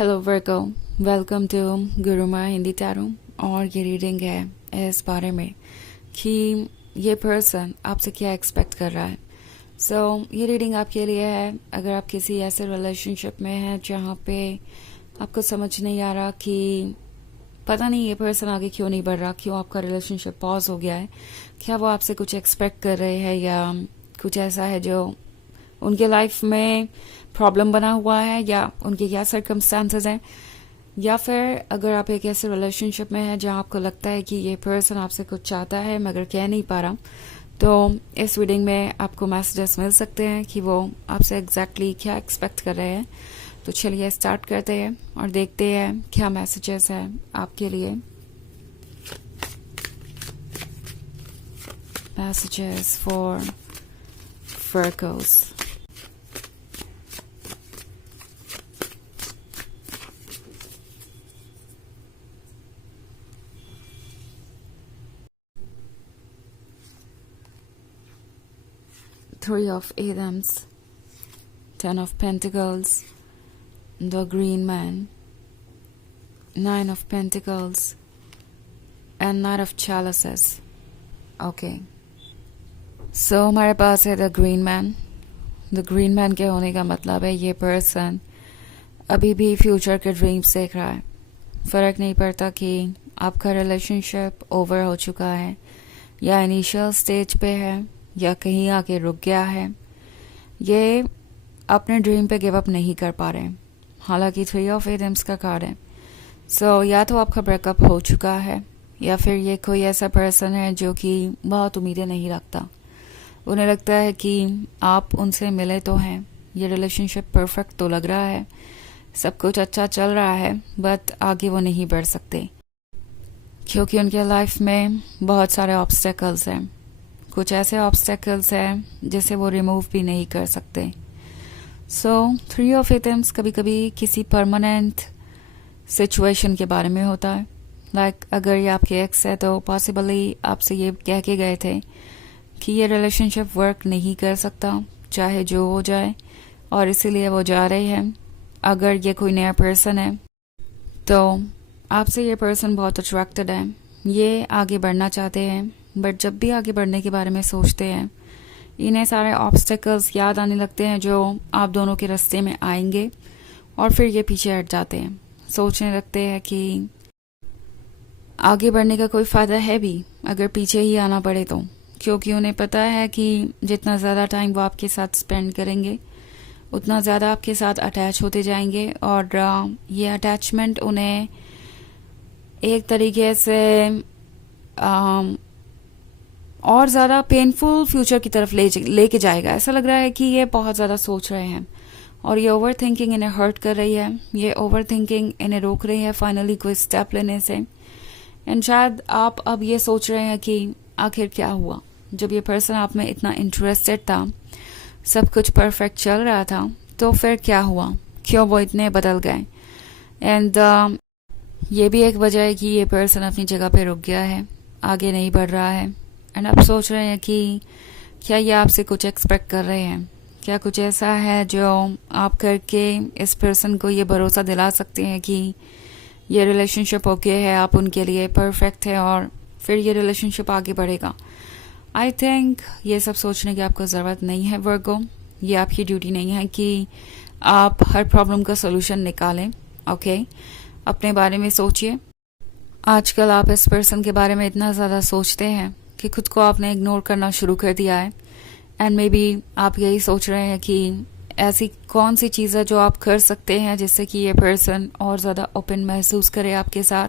Hello Virgo, welcome to Guruma Hindi tarot. और ये reading है इस बारे में कि ये पर्सन आपसे क्या एक्सपेक्ट कर रहा है। ये रीडिंग आपके लिए है अगर आप किसी ऐसे रिलेशनशिप में हैं जहाँ पे आपको समझ नहीं आ रहा कि पता नहीं ये पर्सन आगे क्यों नहीं बढ़ रहा, क्यों आपका रिलेशनशिप पॉज हो गया है। क्या वो आपसे कुछ एक्सपेक्ट कर रहे हैं या कुछ ऐसा है जो उनके लाइफ में प्रॉब्लम बना हुआ है, या उनके क्या सर्कमस्टांसेस हैं, या फिर अगर आप एक ऐसे रिलेशनशिप में हैं जहां आपको लगता है कि ये पर्सन आपसे कुछ चाहता है मगर कह नहीं पा रहा, तो इस रीडिंग में आपको मैसेजेस मिल सकते हैं कि वो आपसे एग्जैक्टली क्या एक्सपेक्ट कर रहे हैं। तो चलिए स्टार्ट करते हैं और देखते हैं क्या मैसेजेस हैं आपके लिए। Messages for Virgos. Three of Wands, Ten of Pentacles, the Green Man, Nine of Pentacles, and Knight of Chalices. Okay. हमारे पास है the green man. The green man के होने का मतलब है ये पर्सन अभी भी फ्यूचर के ड्रीम्स देख रहा है। फ़र्क नहीं पड़ता कि आपका रिलेशनशिप ओवर हो चुका है या इनिशियल स्टेज पे है या कहीं आके रुक गया है, ये अपने ड्रीम पे गिव अप नहीं कर पा रहे हैं। हालांकि थ्री ऑफ एम्स का कार्ड है। या तो आपका ब्रेकअप हो चुका है या फिर ये कोई ऐसा पर्सन है जो कि बहुत उम्मीदें नहीं रखता। उन्हें लगता है कि आप उनसे मिले तो हैं, ये रिलेशनशिप परफेक्ट तो लग रहा है, सब कुछ अच्छा चल रहा है, बट आगे वो नहीं बढ़ सकते क्योंकि उनके लाइफ में बहुत सारे ऑब्स्टेकल्स हैं। कुछ ऐसे ऑब्स्टेकल्स हैं जिसे वो रिमूव भी नहीं कर सकते। थ्री ऑफ एम्स कभी कभी किसी परमानेंट सिचुएशन के बारे में होता है। अगर ये आपके एक्स है तो पॉसिबली आपसे ये कह के गए थे कि ये रिलेशनशिप वर्क नहीं कर सकता चाहे जो हो जाए, और इसीलिए वो जा रहे हैं। अगर ये कोई नया पर्सन है तो आपसे ये पर्सन बहुत अट्रैक्टेड है, ये आगे बढ़ना चाहते हैं, बट जब भी आगे बढ़ने के बारे में सोचते हैं इन्हें सारे ऑब्स्टेकल्स याद आने लगते हैं जो आप दोनों के रास्ते में आएंगे, और फिर ये पीछे हट जाते हैं। सोचने लगते हैं कि आगे बढ़ने का कोई फ़ायदा है भी अगर पीछे ही आना पड़े तो, क्योंकि उन्हें पता है कि जितना ज़्यादा टाइम वो आपके साथ स्पेंड करेंगे उतना ज़्यादा आपके साथ अटैच होते जाएंगे, और ये अटैचमेंट उन्हें एक तरीके से और ज़्यादा पेनफुल फ्यूचर की तरफ लेके जाएगा। ऐसा लग रहा है कि ये बहुत ज़्यादा सोच रहे हैं और ये ओवर थिंकिंग इन्हें हर्ट कर रही है, ये ओवर थिंकिंग इन्हें रोक रही है फाइनली कोई स्टेप लेने से। एंड शायद आप अब ये सोच रहे हैं कि आखिर क्या हुआ, जब ये पर्सन आप में इतना इंटरेस्टेड था, सब कुछ परफेक्ट चल रहा था, तो फिर क्या हुआ, क्यों वो इतने बदल गए। एंड ये भी एक वजह है कि ये पर्सन अपनी जगह पे रुक गया है, आगे नहीं बढ़ रहा है। एंड आप सोच रहे हैं कि क्या ये आपसे कुछ एक्सपेक्ट कर रहे हैं, क्या कुछ ऐसा है जो आप करके इस पर्सन को ये भरोसा दिला सकते हैं कि ये रिलेशनशिप ओके है, आप उनके लिए परफेक्ट है और फिर ये रिलेशनशिप आगे बढ़ेगा। आई थिंक ये सब सोचने की आपको ज़रूरत नहीं है वर्गो। ये आपकी ड्यूटी नहीं है कि आप हर प्रॉब्लम का सोल्यूशन निकालें। ओके, अपने बारे में सोचिए। आजकल आप इस पर्सन के बारे में इतना ज़्यादा सोचते हैं कि खुद को आपने इग्नोर करना शुरू कर दिया है। एंड मे बी आप यही सोच रहे हैं कि ऐसी कौन सी चीज़ है जो आप कर सकते हैं जिससे कि ये पर्सन और ज़्यादा ओपन महसूस करे आपके साथ,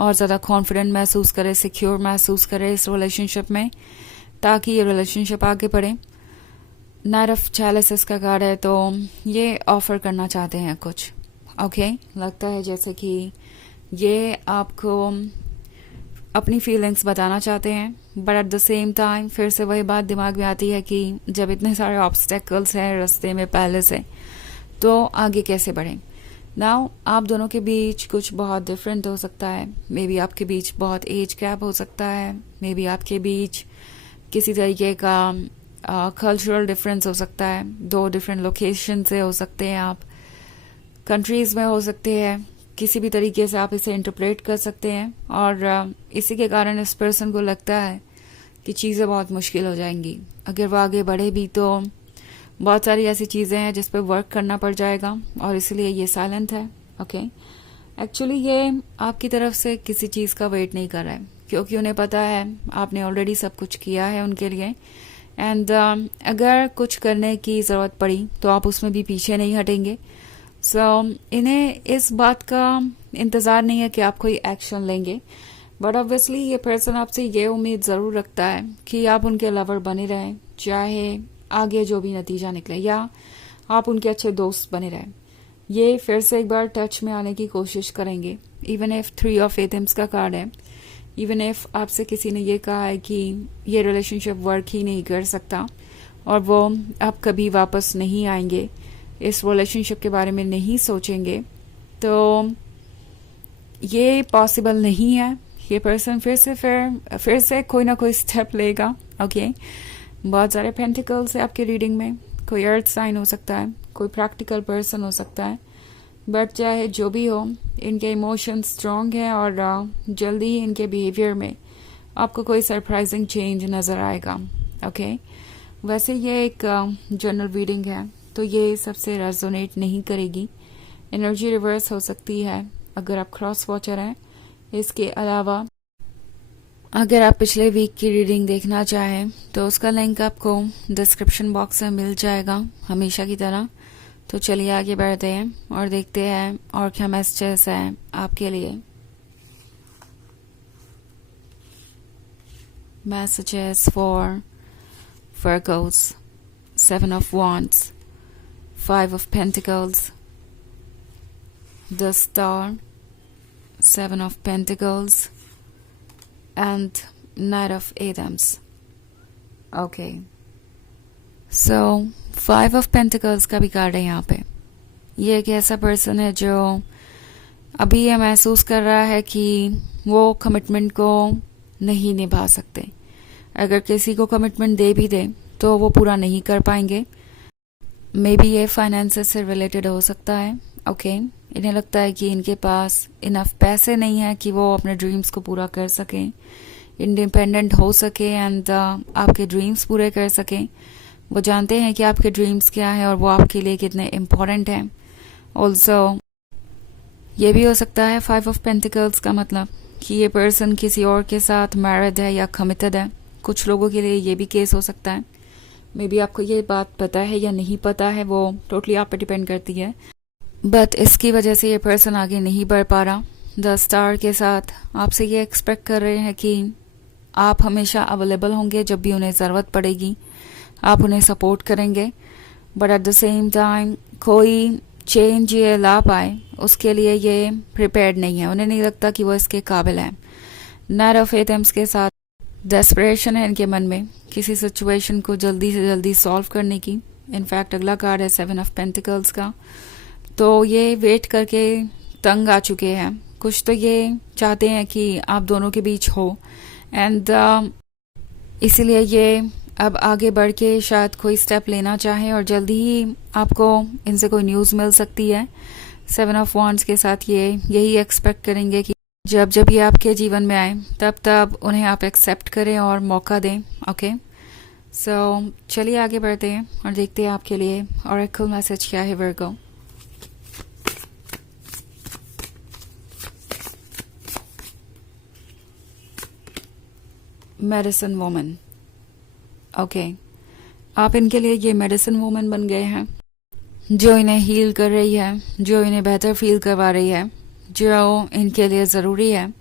और ज़्यादा कॉन्फिडेंट महसूस करे, सिक्योर महसूस करे इस रिलेशनशिप में, ताकि ये रिलेशनशिप आगे बढ़े। नाइट ऑफ चैलिसेस का कार्ड है, तो ये ऑफर करना चाहते हैं कुछ। ओके, लगता है जैसे कि ये आपको अपनी फीलिंग्स बताना चाहते हैं, but at the same time फिर से वही बात दिमाग में आती है कि जब इतने सारे ऑब्स्टेकल्स हैं रास्ते में पहले से, तो आगे कैसे बढ़ें। नाउ आप दोनों के बीच कुछ बहुत डिफरेंट हो सकता है, मे बी आपके बीच बहुत एज गैप हो सकता है, मे बी आपके बीच किसी तरीके का कल्चरल डिफरेंस हो सकता है, दो डिफरेंट लोकेशन से हो सकते हैं आप, कंट्रीज़ में हो सकते हैं, किसी भी तरीके से आप इसे इंटरप्रेट कर सकते हैं। और इसी के कारण इस पर्सन को लगता है कि चीज़ें बहुत मुश्किल हो जाएंगी। अगर वो आगे बढ़े भी तो बहुत सारी ऐसी चीज़ें हैं जिस पर वर्क करना पड़ जाएगा, और इसलिए ये साइलेंट है। ओके, एक्चुअली ये आपकी तरफ से किसी चीज़ का वेट नहीं कर रहा है, क्योंकि उन्हें पता है आपने ऑलरेडी सब कुछ किया है उनके लिए। एंड अगर कुछ करने की ज़रूरत पड़ी तो आप उसमें भी पीछे नहीं हटेंगे। इन्हें इस बात का इंतज़ार नहीं है कि आप कोई एक्शन लेंगे, बट ऑब्वियसली ये पर्सन आपसे ये उम्मीद ज़रूर रखता है कि आप उनके लवर बने रहें, चाहे आगे जो भी नतीजा निकले, या आप उनके अच्छे दोस्त बने रहें। ये फिर से एक बार टच में आने की कोशिश करेंगे, इवन इफ 3 ऑफ एथम्स का कार्ड है। इवन इफ आपसे किसी ने ये कहा है कि ये रिलेशनशिप वर्क ही नहीं कर सकता और वो अब कभी वापस नहीं आएंगे, इस रिलेशनशिप के बारे में नहीं सोचेंगे, तो ये पॉसिबल नहीं है। ये पर्सन फिर से कोई ना कोई स्टेप लेगा। ओके, बहुत सारे पेंटिकल्स है आपके रीडिंग में। कोई अर्थ साइन हो सकता है, कोई प्रैक्टिकल पर्सन हो सकता है, बट चाहे जो भी हो, इनके इमोशंस स्ट्रॉन्ग हैं और जल्दी ही इनके बिहेवियर में आपको कोई सरप्राइजिंग चेंज नज़र आएगा। ओके, वैसे ये एक जनरल रीडिंग है, तो ये सबसे रेजोनेट नहीं करेगी। एनर्जी रिवर्स हो सकती है अगर आप क्रॉस वॉचर हैं। इसके अलावा अगर आप पिछले वीक की रीडिंग देखना चाहें तो उसका लिंक आपको डिस्क्रिप्शन बॉक्स में मिल जाएगा, हमेशा की तरह। तो चलिए आगे बढ़ते हैं और देखते हैं और क्या मैसेजेस हैं आपके लिए। Messages for Virgos, 7 of Wands, 5 of Pentacles, the Star, 7 of Pentacles, and Knight of Atoms. Okay. So, 5 of Pentacles का भी कार्ड है यहाँ पे। ये एक ऐसा पर्सन है जो अभी ये महसूस कर रहा है कि वो कमिटमेंट को नहीं निभा सकते। अगर किसी को कमिटमेंट दे भी दे तो वो पूरा नहीं कर पाएंगे। मे बी ये फाइनेंसेस से रिलेटेड हो सकता है। ओके, इन्हें लगता है कि इनके पास इनफ पैसे नहीं है कि वो अपने ड्रीम्स को पूरा कर सकें, इंडिपेंडेंट हो सके एंड आपके ड्रीम्स पूरे कर सकें। वो जानते हैं कि आपके ड्रीम्स क्या है और वो आपके लिए कितने इम्पोर्टेंट हैं। ऑल्सो ये भी हो सकता है 5 ऑफ पेंटिकल्स का मतलब कि ये पर्सन किसी और के साथ मैरिड है या कमिटेड है। कुछ लोगों के लिए ये भी केस हो सकता है। मे बी आपको ये बात पता है या नहीं पता है, वो टोटली आप पे डिपेंड करती है, बट इसकी वजह से ये पर्सन आगे नहीं बढ़ पा रहा। द स्टार के साथ आपसे ये एक्सपेक्ट कर रहे हैं कि आप हमेशा अवेलेबल होंगे, जब भी उन्हें ज़रूरत पड़ेगी आप उन्हें सपोर्ट करेंगे, but at the same time कोई चेंज ये ला पाए उसके लिए ये प्रिपेयर्ड नहीं है। उन्हें नहीं लगता कि वो इसके काबिल है। नाइट ऑफ एटम्स के साथ डेस्परेशन है इनके मन में किसी सिचुएशन को जल्दी से जल्दी सॉल्व करने की। इनफैक्ट अगला कार्ड है 7 ऑफ पेंटिकल्स का, तो ये वेट करके तंग आ चुके हैं। कुछ तो ये चाहते हैं कि आप दोनों के बीच हो एंड इसीलिए ये अब आगे बढ़ के शायद कोई स्टेप लेना चाहें और जल्दी ही आपको इनसे कोई न्यूज़ मिल सकती है। 7 ऑफ वॉन्ड्स के साथ ये यही एक्सपेक्ट करेंगे कि जब जब ये आपके जीवन में आए तब तब उन्हें आप एक्सेप्ट करें और मौका दें। ओके, सो चलिए आगे बढ़ते हैं और देखते हैं आपके लिए ऑरेकल मैसेज क्या है वर्गो। Medicine woman. ओके, आप इनके लिए ये मेडिसिन वुमन बन गए हैं, जो इन्हें हील कर रही है, जो इन्हें बेहतर फील करवा रही है, जो इनके लिए ज़रूरी है।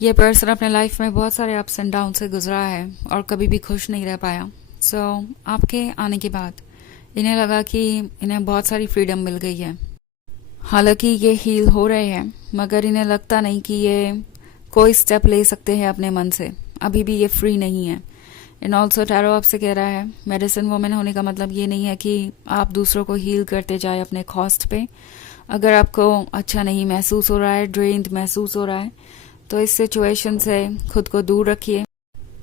ये पर्सन अपने लाइफ में बहुत सारे अप्स एंड डाउन से गुजरा है और कभी भी खुश नहीं रह पाया। सो आपके आने के बाद इन्हें लगा कि इन्हें बहुत सारी फ्रीडम मिल गई है। हालांकि ये हील हो रहे हैं, मगर इन्हें लगता नहीं कि ये कोई स्टेप ले सकते हैं अपने मन से। अभी भी ये फ्री नहीं है। इन ऑल्सो टैरो आपसे कह रहा है मेडिसिन वुमेन होने का मतलब ये नहीं है कि आप दूसरों को हील करते जाए अपने कॉस्ट पे। अगर आपको अच्छा नहीं महसूस हो रहा है, ड्रेन्ड महसूस हो रहा है, तो इस सिचुएशन से खुद को दूर रखिए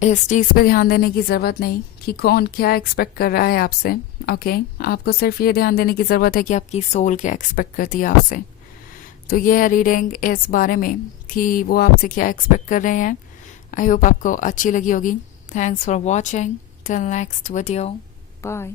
इस चीज़ पे ध्यान देने की ज़रूरत नहीं कि कौन क्या एक्सपेक्ट कर रहा है आपसे। ओके, आपको सिर्फ ये ध्यान देने की ज़रूरत है कि आपकी सोल क्या एक्सपेक्ट करती है आपसे। तो ये है रीडिंग इस बारे में कि वो आपसे क्या एक्सपेक्ट कर रहे हैं। आई होप आपको अच्छी लगी होगी। Thanks for watching. Till next video, bye.